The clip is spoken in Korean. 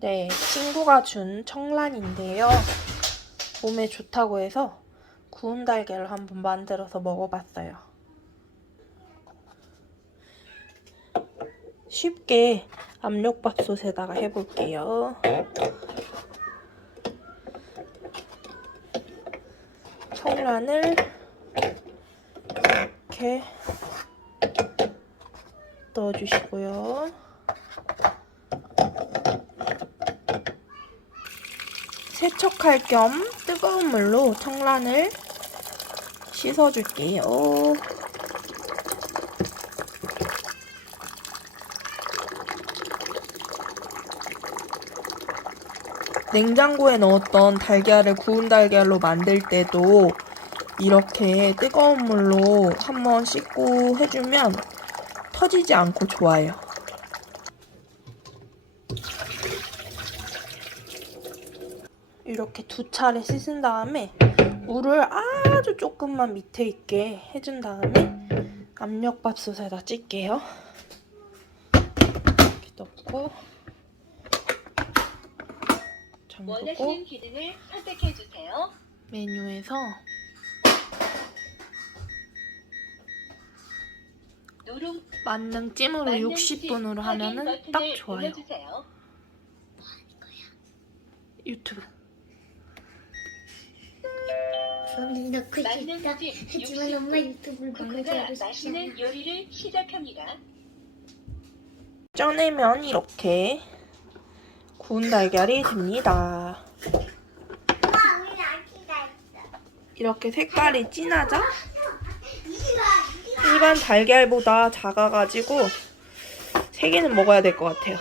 네, 친구가 준 청란인데요. 몸에 좋다고 해서 구운 달걀을 한번 만들어서 먹어봤어요. 쉽게 압력밥솥에다가 해볼게요. 청란을 이렇게 넣어주시고요. 세척할 겸 뜨거운 물로 청란을 씻어줄게요. 냉장고에 넣었던 달걀을 구운 달걀로 만들 때도 이렇게 뜨거운 물로 한번 씻고 해주면 터지지 않고 좋아요. 이렇게 두 차례 씻은 다음에 물을 아주 조금만 밑에 있게 해준 다음에 압력밥솥에다 찔게요. 이렇게 넣고 잠그고. 메뉴에서 만능 찜으로 만능 60분으로 찜 하면은 딱 좋아요. 유튜브. 저는 넣고 만능 싶다. 찜 하지만 60분. 엄마 유튜브를 보고 자고 싶지 않아. 맛있는 요리를 시작합니다. 쪄내면 이렇게 구운 달걀이 됩니다. 엄마 우리 아기가 있어. 이렇게 색깔이 진하죠? 일반 달걀보다 작아가지고 세 개는 먹어야 될 것 같아요.